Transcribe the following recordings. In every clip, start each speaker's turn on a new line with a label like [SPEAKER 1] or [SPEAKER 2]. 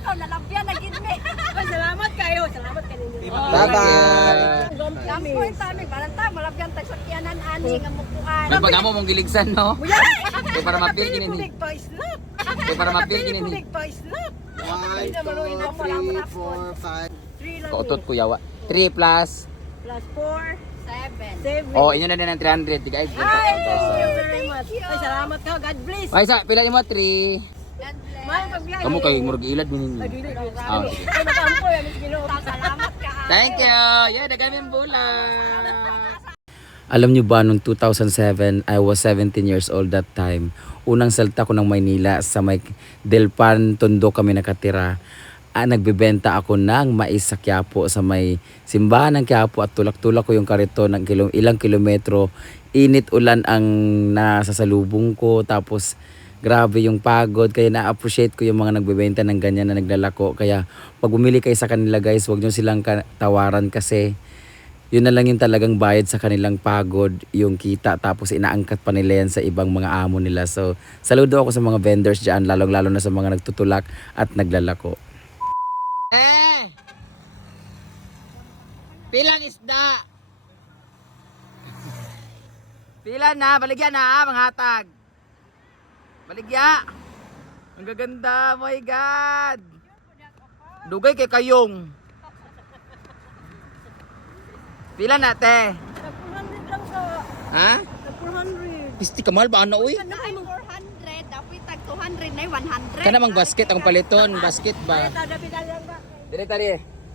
[SPEAKER 1] Lakaw na lang yan, naging me.
[SPEAKER 2] Salamat kayo. Salamat kayo.
[SPEAKER 3] Bye-bye.
[SPEAKER 1] Gampoy tami, balanta, malabyan tayo sa kiyanan ani, nga mukuan.
[SPEAKER 3] May pag-amo mong giligsan, no? Kaya para mapil
[SPEAKER 2] Pili
[SPEAKER 3] gini.
[SPEAKER 2] pa isnap.
[SPEAKER 3] Kaya para mapil
[SPEAKER 2] Pili
[SPEAKER 3] gini.
[SPEAKER 2] pa isnap.
[SPEAKER 4] 1, 2, 3, 4, 5.
[SPEAKER 2] 3 lang.
[SPEAKER 3] Kautot ko yawa. 3 plus.
[SPEAKER 2] Plus 4.
[SPEAKER 1] 7.
[SPEAKER 2] 7.
[SPEAKER 3] Oh, inyo na din ang 300. Tiga
[SPEAKER 2] Ay, thank you very much. Ay, salamat ka. God bless.
[SPEAKER 3] Ay, sa pila mo 3.
[SPEAKER 1] God bless.
[SPEAKER 2] Mahal pagbiyahe.
[SPEAKER 3] Kamu kay murag ilad mo ninyo.
[SPEAKER 2] Ay, dili.
[SPEAKER 3] Ah, sige.
[SPEAKER 2] Ay, makampo yan. Ginoo.
[SPEAKER 1] Salamat ka.
[SPEAKER 3] Thank you. Yeah, dagan bulan. Alam niyo ba, noong 2007, I was 17 years old that time. Unang salta ko ng Maynila sa may Delpan, Tondo kami nakatira. Nagbebenta ako ng mais sa Quiapo sa may simbahan ng Quiapo at tulak-tulak ko yung karito ng ilang kilometro. Init ulan ang nasasalubong ko, tapos grabe yung pagod, kaya na-appreciate ko yung mga nagbebenta ng ganyan na naglalako. Kaya pag bumili kayo sa kanila guys, huwag nyo silang tawaran kasi yun na lang yung talagang bayad sa kanilang pagod, yung kita, tapos inaangkat pa nila yan sa ibang mga amo nila. So saludo ako sa mga vendors dyan, lalong-lalo na sa mga nagtutulak at naglalako. Pilang isda? Pila na, baligyan na mga hatag. Baligya. Ang gaganda, my God. Dugay kay kayong. Pila na, te?
[SPEAKER 2] 400 lang ka.
[SPEAKER 3] Ha?
[SPEAKER 2] 400.
[SPEAKER 3] Pisti ka mahal ba ano, uy?
[SPEAKER 1] Ano ay 400, dapat tag 200 na 100.
[SPEAKER 3] Kana mang basket akong paliton, basket ba?
[SPEAKER 2] Tada pinalian ka.
[SPEAKER 3] Dili tari.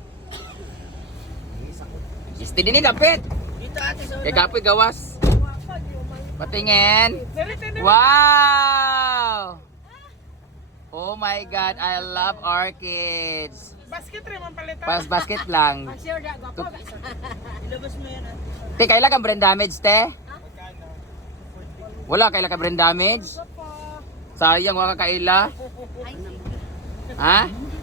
[SPEAKER 3] Pisti din ni dapit.
[SPEAKER 2] Dito ate sa
[SPEAKER 3] Kay kapoy gawas.
[SPEAKER 2] wapag yung mga.
[SPEAKER 3] Patingin.
[SPEAKER 2] Dali.
[SPEAKER 3] Wow! Oh my God, I love orchids.
[SPEAKER 2] Basket rin man palitan.
[SPEAKER 3] Pas basket lang.
[SPEAKER 2] Sure da gwapo. Ilabas mo yan ate.
[SPEAKER 3] Te, kailan ka brain damage, te? Wala, kailan ka brain damage? Sayang, wala ka kaila. Ha?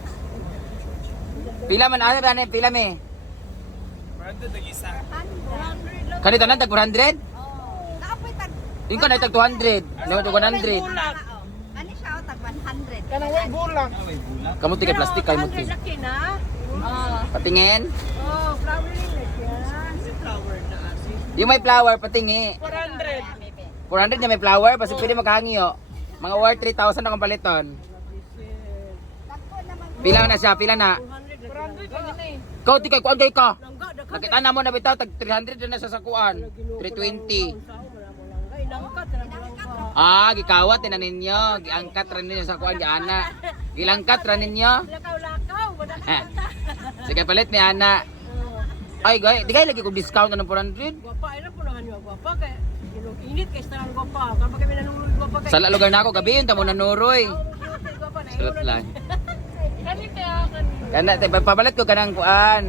[SPEAKER 3] Pila man, ano rin, pila me?
[SPEAKER 1] 400 lang.
[SPEAKER 3] Kanito na, tag 400?
[SPEAKER 1] Dapat tag
[SPEAKER 3] Yung ka na, tag 200. Naman tag 100.
[SPEAKER 1] Ani siya o tag 100.
[SPEAKER 2] Kanang way bulak.
[SPEAKER 3] Kamuti kay plastic, kay muti.
[SPEAKER 2] Laki na.
[SPEAKER 3] Patingin.
[SPEAKER 2] Oh, flowering na siya. Flower na ate.
[SPEAKER 3] Yung may flower, patingi.
[SPEAKER 2] 400.
[SPEAKER 3] 400 niya may flower, basta pwede maghangi, oh. Mga worth 3,000 akong paliton.
[SPEAKER 1] Dako naman.
[SPEAKER 3] Pila na siya, pila na.
[SPEAKER 2] 400 lang na eh.
[SPEAKER 3] Kau ti kay kuan kay ka.
[SPEAKER 2] Langga, dako.
[SPEAKER 3] Nakita na mo na bitaw tag 300 na sa sakuan. 320.
[SPEAKER 2] Ay, langkat na
[SPEAKER 3] Ah, gikawat na ninyo. Giangkat ra ninyo sa kuan ana. Gilangkat ra ninyo.
[SPEAKER 2] Lakaw-lakaw.
[SPEAKER 3] Sige palit ni ana. Ay, gay, di kay lagi ko discount na ng 400.
[SPEAKER 2] Gwapa, ayun po naman yung gwapa. Kaya, init kay sa gwapa. Kapag kami nanulog gwapa kay.
[SPEAKER 3] Sa lugar na ako gabi yun tamo nanuroy.
[SPEAKER 2] Gwapa na.
[SPEAKER 3] Salot lang.
[SPEAKER 2] Kani kaya kan.
[SPEAKER 3] Kana te papalit ko kanang kuan.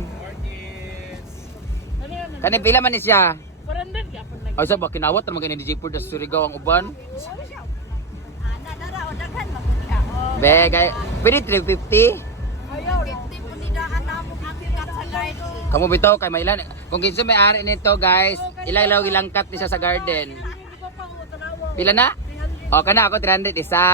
[SPEAKER 2] Kani yan.
[SPEAKER 3] Kani pila man ni siya.
[SPEAKER 2] 400 kaya pag
[SPEAKER 3] Ay sa ba kinawat ra man kay ni DJ Pur da Surigao ang uban.
[SPEAKER 1] Ana dara o daghan man siya.
[SPEAKER 3] Be, gay, pwede 350.
[SPEAKER 1] Ayaw, 50 po ni daan na mo angkat sa garden.
[SPEAKER 3] Kamu bitaw kay mailan. Kung kinsa may ari nito, guys, ilaw gilangkat ni siya sa garden. Pila na? O kana ako 300 isa.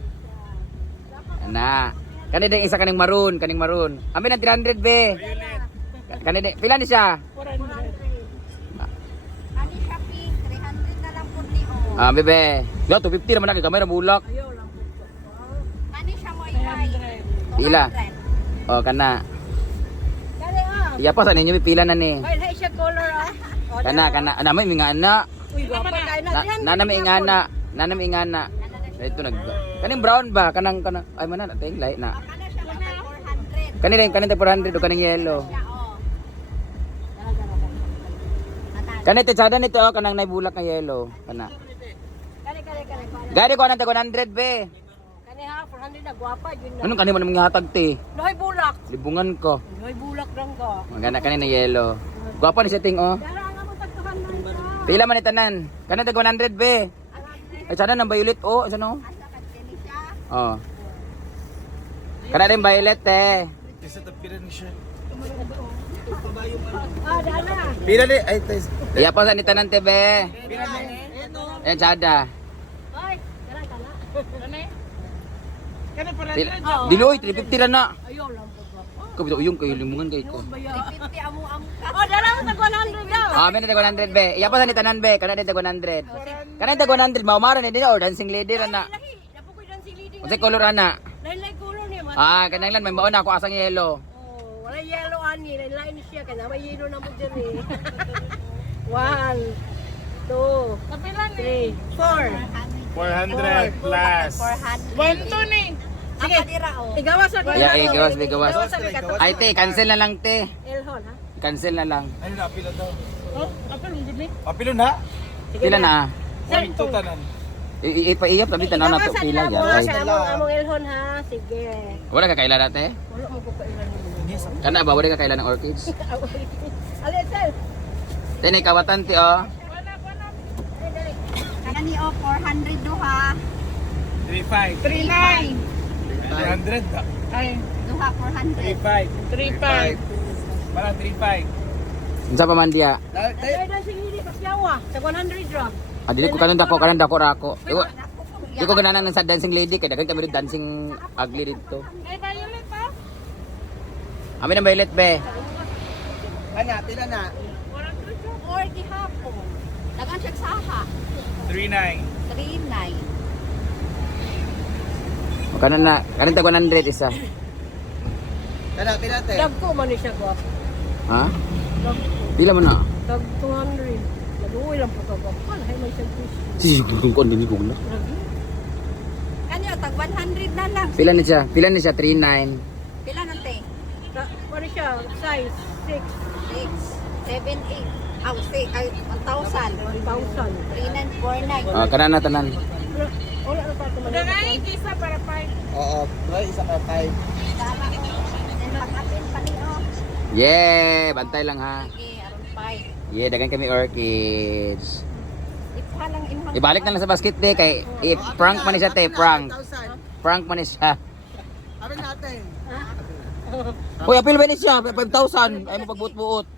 [SPEAKER 3] Ana. Kani din isa kaning maroon. Amin ang 300 be. Kani din pila ni siya?
[SPEAKER 2] 400.
[SPEAKER 1] Ani siya pink, 300 na lang po ni o.
[SPEAKER 3] Ah, bebe. Yo 250 naman na kay kamera bulak.
[SPEAKER 2] Ayaw lang po.
[SPEAKER 1] Ani siya mo ibay.
[SPEAKER 3] Pila? O kana.
[SPEAKER 2] Kani
[SPEAKER 3] Iya pa sa ninyo may pila na ni.
[SPEAKER 2] Ay, hay siya color ah.
[SPEAKER 3] Kana. Ana may mga ana.
[SPEAKER 2] Uy, gwapa kay na.
[SPEAKER 3] Nanami ingana. Ito nag. Kaning brown ba? Kanang ay manan ating light na.
[SPEAKER 1] Kana siya tag 400.
[SPEAKER 3] Kani rin kaning 400 o kaning yellow.
[SPEAKER 1] Siya o.
[SPEAKER 3] Kani te sada nito oh, kanang naibulak na yellow. Kana.
[SPEAKER 2] Kani.
[SPEAKER 3] Gari ko nang 100 be.
[SPEAKER 2] Kani ha, 400 na gwapa yun na.
[SPEAKER 3] Anong kani mo namang gihatag te?
[SPEAKER 2] Noy bulak.
[SPEAKER 3] Libungan ko.
[SPEAKER 2] Noy bulak lang ka.
[SPEAKER 3] Magana kani na yellow. Gwapa ni setting oh.
[SPEAKER 2] Dara nga mo tagtuhan na.
[SPEAKER 3] Pila man ni tanan? Kana tag 100 be. Ay sana nang violet oh, ano?
[SPEAKER 1] Asa kad kini siya?
[SPEAKER 3] Oh. Kana rin violet te.
[SPEAKER 2] Ah, dana.
[SPEAKER 4] Pila di? Ay, tes.
[SPEAKER 3] Iya pa sa ni tanan te be. Eh sada.
[SPEAKER 2] Ay, dara. Kani.
[SPEAKER 3] Dili oy 350 lang na.
[SPEAKER 2] Ayaw lang po ba?
[SPEAKER 3] Ko bitaw yung kayo limungan kay ko.
[SPEAKER 1] 350 amo ka.
[SPEAKER 2] Oh, dala mo tag 100 daw.
[SPEAKER 3] Ah, may tag 100 be. Iya pa sa ni tanan be, kana tag 100. Kana tag 100 maumaran ni dinha or dancing lady ra na.
[SPEAKER 2] Lahi, napo ko dancing leading.
[SPEAKER 3] Unsay color ana?
[SPEAKER 2] Lain-lain color niya man.
[SPEAKER 3] Ah, kanang lan may mao na ako asang yellow.
[SPEAKER 2] Oh, wala yellow ani, lain-lain siya kana may yellow na mo diri. 1 2 Kapilan ni? 4
[SPEAKER 5] 400 plus.
[SPEAKER 1] 400.
[SPEAKER 2] ni.
[SPEAKER 1] Sige. Dira o.
[SPEAKER 2] Igawas ako.
[SPEAKER 3] Yeah, gawas be gawas.
[SPEAKER 2] Igawas ako kato.
[SPEAKER 3] Ay te, cancel na lang te.
[SPEAKER 2] Elhon ha.
[SPEAKER 3] Cancel na lang.
[SPEAKER 5] Ano na, apilo to?
[SPEAKER 2] Oh, apel mo gud ni.
[SPEAKER 5] Apilo na?
[SPEAKER 3] Pila na?
[SPEAKER 2] Sir,
[SPEAKER 5] Ito tanan.
[SPEAKER 3] Ipaiyap tabi tanaw na to pila ya. Ay.
[SPEAKER 2] Among Elhon ha. Sige.
[SPEAKER 3] Wala ka kailan ate?
[SPEAKER 2] Wala mo ko kailan mo.
[SPEAKER 3] Kana ba wala ka kailan ng orchids?
[SPEAKER 2] Ali, sir.
[SPEAKER 3] Tene kawatan ti oh.
[SPEAKER 1] Kana ni o 400 duha.
[SPEAKER 5] 3.5.
[SPEAKER 1] 3.9.
[SPEAKER 5] 300 na.
[SPEAKER 2] Ay,
[SPEAKER 1] Duha 400.
[SPEAKER 5] 3.5.
[SPEAKER 2] 3.5.
[SPEAKER 5] Para 3.5.
[SPEAKER 3] Unsa pa man diya?
[SPEAKER 2] Ay, dancing hindi pasyawa. Sa 100 ra.
[SPEAKER 3] Ah, dili ko kanon dako ra ako. Di ko gananan sa dancing lady kay daghan kami rin dancing ugly dito.
[SPEAKER 2] Ay, violet pa.
[SPEAKER 3] Amin ang violet be.
[SPEAKER 4] Ano, pila na?
[SPEAKER 1] Or gihapon. Dagan siya saha.
[SPEAKER 5] 3.9.
[SPEAKER 1] 3.9.
[SPEAKER 3] O kanan na, kanan tag 100 isa.
[SPEAKER 4] Ano, pila te?
[SPEAKER 2] Dag ko man ni siya gwa.
[SPEAKER 3] Ha?
[SPEAKER 2] Dag ko.
[SPEAKER 3] Pila man na?
[SPEAKER 2] Dag 200. Naluoy lang po to gwa. Hay may siyang fish.
[SPEAKER 3] Si ko din ko na.
[SPEAKER 1] Kanyo tag 100 na lang.
[SPEAKER 3] Pila ni siya? Pila ni siya 39.
[SPEAKER 1] Pila na te?
[SPEAKER 2] Ano siya? Size 6.
[SPEAKER 1] 6, 7, 8. Aw, say, ay, 1,000.
[SPEAKER 2] 1,000.
[SPEAKER 1] 3,949.
[SPEAKER 3] Ah, kanan na tanan.
[SPEAKER 2] Wala na pa ito man. Dagay, isa para 5.
[SPEAKER 4] Oo, bro, isa ka 5.
[SPEAKER 1] Dama ko. Then pag-apin pa ni o.
[SPEAKER 3] Yeah, bantay lang ha.
[SPEAKER 1] Sige, aron 5.
[SPEAKER 3] Yeah, dagan kami orchids.
[SPEAKER 1] Ipa lang imong.
[SPEAKER 3] Ibalik na lang sa basket de kay prank man ni siya te, prank.
[SPEAKER 4] 1,000.
[SPEAKER 3] Prank man ni siya.
[SPEAKER 4] Amin natin.
[SPEAKER 3] Hoy, apil ba ni siya? 5,000. Ay mo pagbuot-buot.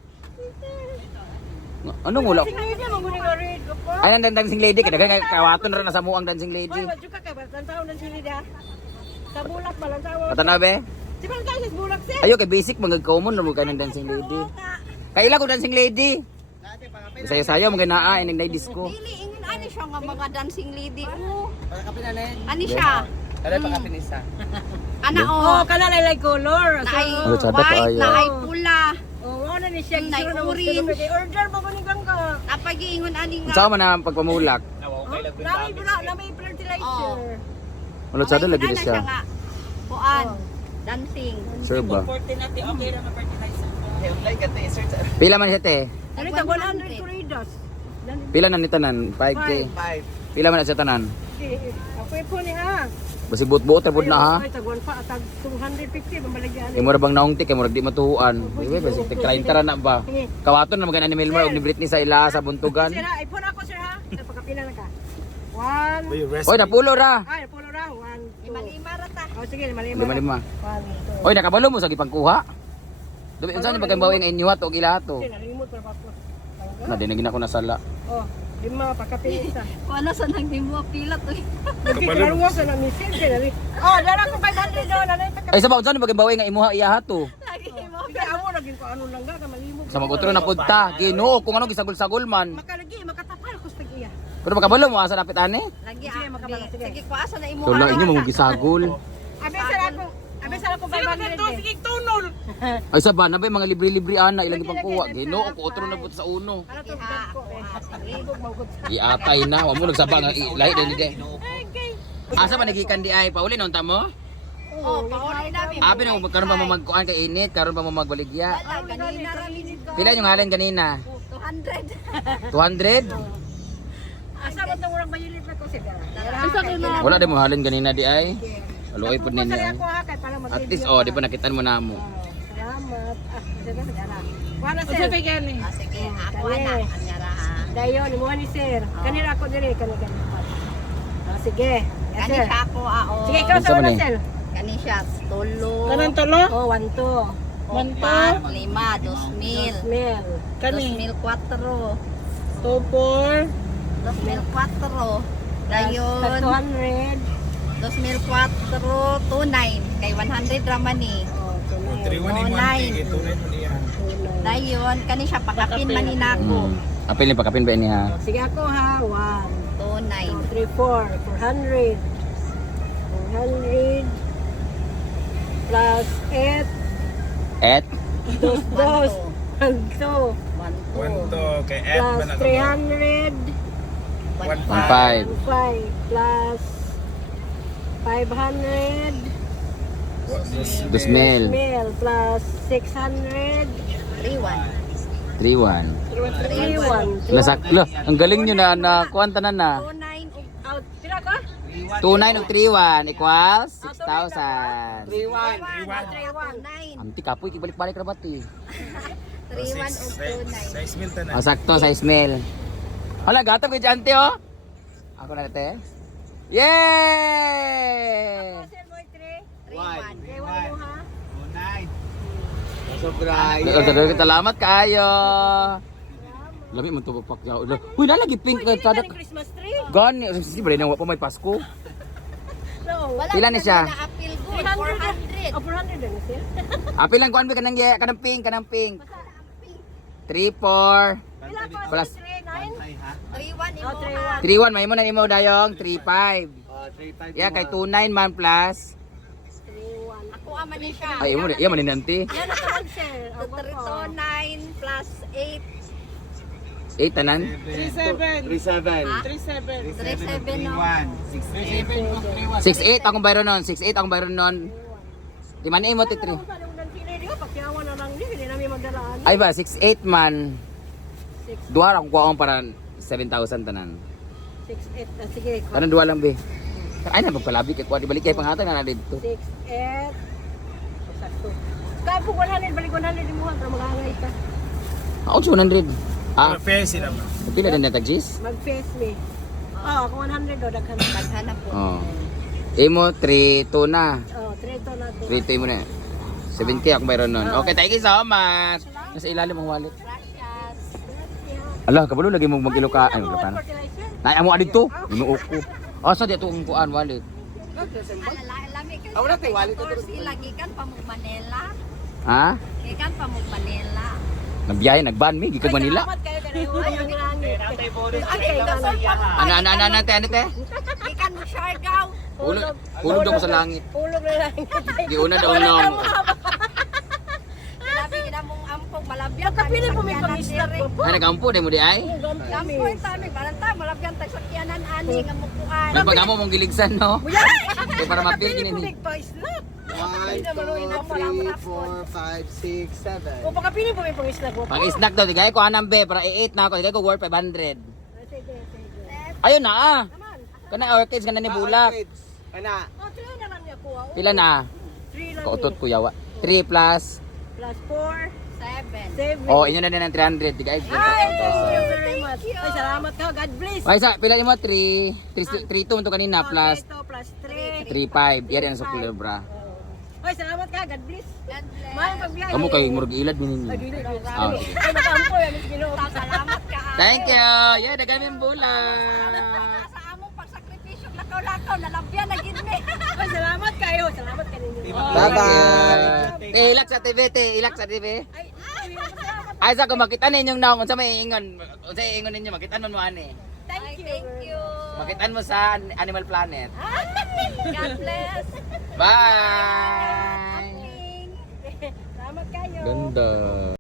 [SPEAKER 3] Anong wala?
[SPEAKER 2] Sige, hindi mo guning orid ko po.
[SPEAKER 3] Ay, ang dancing lady kay dagan kawaton ra na sa muang dancing lady.
[SPEAKER 2] Hoy, wadyo ka kay batang taon ng silida. Sa bulak pa lang tawo.
[SPEAKER 3] Patanaw be?
[SPEAKER 2] Di ba ka sa bulak sir?
[SPEAKER 3] Ayo kay basic mga common ra mo kanang dancing lady. Kaila ko dancing lady.
[SPEAKER 4] Natin, pangapin.
[SPEAKER 3] Sayo-sayo mo ganaa ining night disco.
[SPEAKER 1] Dili, ingin ani siya nga mga dancing lady. Oo.
[SPEAKER 4] Pangapin na rin.
[SPEAKER 1] Ani siya.
[SPEAKER 4] Ano, pangapin isa.
[SPEAKER 1] Ana o.
[SPEAKER 2] Oh, kana lay color.
[SPEAKER 1] Na ay
[SPEAKER 3] Ano, tsada pa
[SPEAKER 1] white,
[SPEAKER 3] ayaw.
[SPEAKER 1] na ay pula.
[SPEAKER 2] Oh, ano ni siya
[SPEAKER 1] Nay,
[SPEAKER 2] gisuro na
[SPEAKER 1] orange.
[SPEAKER 2] Order mo kuning ka.
[SPEAKER 1] Napagiingon ani nga.
[SPEAKER 3] Unsa man na pagpamulak?
[SPEAKER 2] Nami fertilizer.
[SPEAKER 3] Ulo sa lagi
[SPEAKER 1] Ana
[SPEAKER 3] na siya.
[SPEAKER 1] nga. Kuan. Dancing.
[SPEAKER 3] Sure ba?
[SPEAKER 4] Like a t-shirt.
[SPEAKER 3] Pila man siya te?
[SPEAKER 2] Ano ka 100 corridos?
[SPEAKER 3] Pila na ni tanan? 5k.
[SPEAKER 4] 5.
[SPEAKER 3] Pila man na siya tanan?
[SPEAKER 2] Ako po ni ha.
[SPEAKER 3] Basi buot-buot pod na ha.
[SPEAKER 2] Ay, tagwan pa tag 250 bambalagyan.
[SPEAKER 3] Imo ra bang naungti kay murag di matuan. Uy, basi tig 30 ra na ba? Kawaton na magana ni Milmar og ni Britney sa ila sa buntugan.
[SPEAKER 2] Sir, iPhone ako sir ha. Napakapila na ka. 1
[SPEAKER 3] Oy, napulo ra.
[SPEAKER 2] Ay, pulo ra. 1 2.
[SPEAKER 1] Lima ra ta.
[SPEAKER 2] Oh, sige, lima.
[SPEAKER 3] Lima.
[SPEAKER 2] 1 2.
[SPEAKER 3] Oy, nakabalo mo sa gipangkuha. Dumi unsa ni pagkambawing inyuhat og ilato?
[SPEAKER 2] Sige, nalimot pa ako.
[SPEAKER 3] Na dinagin ako na sala.
[SPEAKER 2] Oh, lima pakapila isa.
[SPEAKER 1] Kuan sa nang mo pila to.
[SPEAKER 2] Nagkikaruwa sa na misil kay. Oh, dala ko 500 daw na nito.
[SPEAKER 3] Ay sa unsa ni pagkambawing nga imuha iya hato?
[SPEAKER 1] Lagi mo.
[SPEAKER 2] Kaya amo naging ko ano lang ga malimot.
[SPEAKER 3] Sa magutro na pudta. Ginoo kung ano gisagol-sagol man.
[SPEAKER 2] Makalagi, makatapal ko sa iya.
[SPEAKER 3] Pero makabalo mo asa dapit ani?
[SPEAKER 1] Lagi
[SPEAKER 2] Sige, makabala, sige.
[SPEAKER 1] Sige, kuasa na imo.
[SPEAKER 3] Tulo inyo mo gisagol.
[SPEAKER 2] Abi sala ko 500. Sige, tunol.
[SPEAKER 3] Ay sa ba na ba mga libre-libre ana ilang ipangkuha. Ginoo ko otro na pud sa uno.
[SPEAKER 2] Ano to ko eh. Ibog mawgod.
[SPEAKER 3] Iatay na, wa mo nagsaba nga lahi din de. Asa man nagikan di ay pauli non ta mo?
[SPEAKER 1] Oh, pauli namin.
[SPEAKER 3] Abi na magkaroon pa mo magkuan kay init, karon pa mo magbaligya.
[SPEAKER 1] Wala, ganina ra minit ko.
[SPEAKER 3] Pila yung halin kanina? 200?
[SPEAKER 1] 200.
[SPEAKER 2] Asa mo tong urang bayilit na ko sir.
[SPEAKER 3] Wala din mo halin kanina di ay. Aloy pud ninyo. ay.
[SPEAKER 2] Ako ha kay para
[SPEAKER 3] At least oh, di ba nakitan mo na mo.
[SPEAKER 2] Salamat. Sige dara. Wala sir. Sige gani.
[SPEAKER 1] Ah, sige, ako ana anyara ha.
[SPEAKER 2] Dayon mo ni sir. Kanira ako dire kanira. Sige. Yes,
[SPEAKER 1] Kani
[SPEAKER 2] sir.
[SPEAKER 1] siya ako ao.
[SPEAKER 2] Sige, ikaw
[SPEAKER 3] Unsa
[SPEAKER 2] sa
[SPEAKER 3] man
[SPEAKER 2] una
[SPEAKER 3] eh?
[SPEAKER 2] sir.
[SPEAKER 1] Kani siya tulo.
[SPEAKER 2] tulo? Oh, 1 2.
[SPEAKER 1] 4, 5, 2,000.
[SPEAKER 2] Mel.
[SPEAKER 1] 2,004.
[SPEAKER 2] 2 4.
[SPEAKER 1] 2,004. Dayon.
[SPEAKER 2] 200.
[SPEAKER 1] 2004, 29. Kay 100 raman ni.
[SPEAKER 2] Oh,
[SPEAKER 5] 3-1
[SPEAKER 1] Oh,
[SPEAKER 5] ni
[SPEAKER 1] nine.
[SPEAKER 5] Monte. 2-9 mo niya.
[SPEAKER 1] Dayon, kani siya pakapin man ni nako.
[SPEAKER 3] Apil ni pakapin ba niya?
[SPEAKER 2] Sige ako ha. 1, 2,
[SPEAKER 1] 29.
[SPEAKER 2] 3, 4. 400. 400 plus 8.
[SPEAKER 3] Et?
[SPEAKER 2] 2, 2. 1, 2.
[SPEAKER 5] 1-2. Kay Ed
[SPEAKER 2] Plus
[SPEAKER 5] man ako.
[SPEAKER 2] 300.
[SPEAKER 3] 1.5.
[SPEAKER 2] 5 plus 500.
[SPEAKER 3] 2,000.
[SPEAKER 2] Mil plus 600.
[SPEAKER 1] 31.
[SPEAKER 3] 3-1.
[SPEAKER 2] 3-1.
[SPEAKER 3] Lo, ang galing nyo na kuwanta na na.
[SPEAKER 1] 29 ug
[SPEAKER 2] Out. Pila ka?
[SPEAKER 3] 2,9 ug 3-1 equals 6,000.
[SPEAKER 5] 3-1.
[SPEAKER 1] 9.
[SPEAKER 3] Amti kapoy, kibalik-balik na ba't eh.
[SPEAKER 1] 31 ug 29.
[SPEAKER 5] 6 mil tanan.
[SPEAKER 3] Oh, sakto, 6,000. Hala, gatap ko dyan, ante, oh. Ako na ate. Yay!
[SPEAKER 1] 31.
[SPEAKER 3] Salamat kaayo. Lami mo to pakyaw. Uy, nalagi pink ka kada.
[SPEAKER 2] Christmas tree.
[SPEAKER 3] Gani, si Bray nang wa pa may Pasko.
[SPEAKER 2] No.
[SPEAKER 1] Wala
[SPEAKER 3] Pila ni siya?
[SPEAKER 1] na appeal good.
[SPEAKER 2] 300.
[SPEAKER 1] 400.
[SPEAKER 2] Oh, 400 na siya.
[SPEAKER 3] Apil lang kuan ba kanang kanang pink. 3 4
[SPEAKER 2] Pila ka?
[SPEAKER 3] plus
[SPEAKER 1] 31 imo
[SPEAKER 2] Oh,
[SPEAKER 1] ha.
[SPEAKER 3] 3 1 may mo na imo dayong 3 5. Yeah, kay 2 9 man plus.
[SPEAKER 2] 3-1.
[SPEAKER 1] Ako aman ni siya.
[SPEAKER 3] Ay, imo iya man ni nanti.
[SPEAKER 2] Yan ang kaman sir.
[SPEAKER 1] Tutorito 9 plus 8.
[SPEAKER 3] 8 tanan.
[SPEAKER 4] 37.
[SPEAKER 1] Ha? 37 no.
[SPEAKER 3] 6 8 akong bayron nun. 6 8 akong bayron nun. Di man imo ti 3.
[SPEAKER 2] Pagyawan na lang din, hindi namin magdalaan.
[SPEAKER 3] Ay ba 6 8 man. Duha ra akong kuha para 7,000 tanan.
[SPEAKER 2] 6-8. Sige.
[SPEAKER 3] Tanan duha lang be. Ay na pagpalabi kay kuha di balik kay panghatag na dito.
[SPEAKER 2] 6-8. Sakto. Kaya po 100, balik 100 din mo para mag-angay ka.
[SPEAKER 3] Ako 100. Ah,
[SPEAKER 5] Pero fair sila ba?
[SPEAKER 3] pila din natag Gis?
[SPEAKER 2] Mag-face me. Oh, ako 100 o, daghan.
[SPEAKER 1] Maghanap po.
[SPEAKER 3] Oh. Imo 3 2 na.
[SPEAKER 2] Oh, 3 to na to.
[SPEAKER 3] 3 mo na. 70 ako mayroon nun. Okay, thank you so much. Nasa ilalim ang wallet.
[SPEAKER 1] Gracias.
[SPEAKER 3] Ala, kabalo lagi mo mag-ilo ka. Ay,
[SPEAKER 2] Ano
[SPEAKER 3] paano?
[SPEAKER 2] fertilizer?
[SPEAKER 3] Na amo adito. Imo ko. Asa di atong kuan wallet?
[SPEAKER 1] Lami kasi.
[SPEAKER 3] Ah, wala tayo, wallet ko dito.
[SPEAKER 1] Sila gikan pa mo Manila.
[SPEAKER 3] Ha?
[SPEAKER 1] Gikan pa mo Manila.
[SPEAKER 3] Nagbiyahe, nagban mi gikag Manila.
[SPEAKER 2] Salamat kayo kanina. Ayaw langit.
[SPEAKER 1] Ano ito sa
[SPEAKER 3] Ano te?
[SPEAKER 1] Gikan mo Siargao.
[SPEAKER 3] Hulog daw ko sa langit.
[SPEAKER 2] Ulog na langit.
[SPEAKER 3] Di una daw nang.
[SPEAKER 1] Grabe gina mong ampog malabyan.
[SPEAKER 2] Kapili po may pang-islat ko po.
[SPEAKER 3] Ay nagampo dai mo di ay.
[SPEAKER 1] Gampo ito aming balanta malabyan tayo sa kiyanan ani nga mukuan.
[SPEAKER 3] Nagpagamo mong giligsan no. Kay para mapil
[SPEAKER 2] Kapili po
[SPEAKER 3] kini
[SPEAKER 2] may
[SPEAKER 3] ni.
[SPEAKER 2] pang-islat.
[SPEAKER 4] 1, 2, 3, 4, 5, 6, 7.
[SPEAKER 2] O pagkapili po may pang-islat ko po.
[SPEAKER 3] Pag snack daw digay ko anam be para i-8 na ako digay ko worth 500.
[SPEAKER 2] Sige.
[SPEAKER 3] Ayun na ah. Kana orchids kana ni bulak.
[SPEAKER 4] Ana.
[SPEAKER 2] Oh, 3 na lang niya po.
[SPEAKER 3] Pila na?
[SPEAKER 2] 3 lang.
[SPEAKER 3] Kautot ko yawa. 3 plus.
[SPEAKER 2] Plus 4.
[SPEAKER 1] 7.
[SPEAKER 2] 7.
[SPEAKER 3] Oh, inyo na din ang 300 digay.
[SPEAKER 2] Ay, thank you very much. Ay, salamat ka. God bless.
[SPEAKER 3] Ay sa pila mo 3 2 to kanina plus
[SPEAKER 2] Ito, plus 3.
[SPEAKER 3] 3 5. Yan ang sa kulebra.
[SPEAKER 2] Ay, salamat ka. God bless.
[SPEAKER 1] God bless.
[SPEAKER 2] Mahal pagbiyahe.
[SPEAKER 3] Amo kay murag ilad mi ninyo.
[SPEAKER 2] Ay, dili.
[SPEAKER 3] Ah.
[SPEAKER 2] Ay, makampo yan. Miss Ginoo.
[SPEAKER 1] Salamat ka.
[SPEAKER 3] Thank you. Yeah, dagan mi bula.
[SPEAKER 1] Sa among pagsakripisyo lakaw-lakaw nalabyan na gid mi.
[SPEAKER 2] Ay, salamat kayo. Salamat ka ninyo.
[SPEAKER 4] Bye-bye.
[SPEAKER 3] Ilak sa TV, ilak sa TV.
[SPEAKER 2] Ay, salamat.
[SPEAKER 3] Ay sa ko makita ninyong naong unsa may ingon. Unsa ingon ninyo makitaan mo ani.
[SPEAKER 2] Thank you.
[SPEAKER 1] Thank you.
[SPEAKER 3] Makitaan mo sa Animal Planet.
[SPEAKER 1] God bless.
[SPEAKER 3] Bye.
[SPEAKER 2] Salamat kayo.
[SPEAKER 3] Ganda.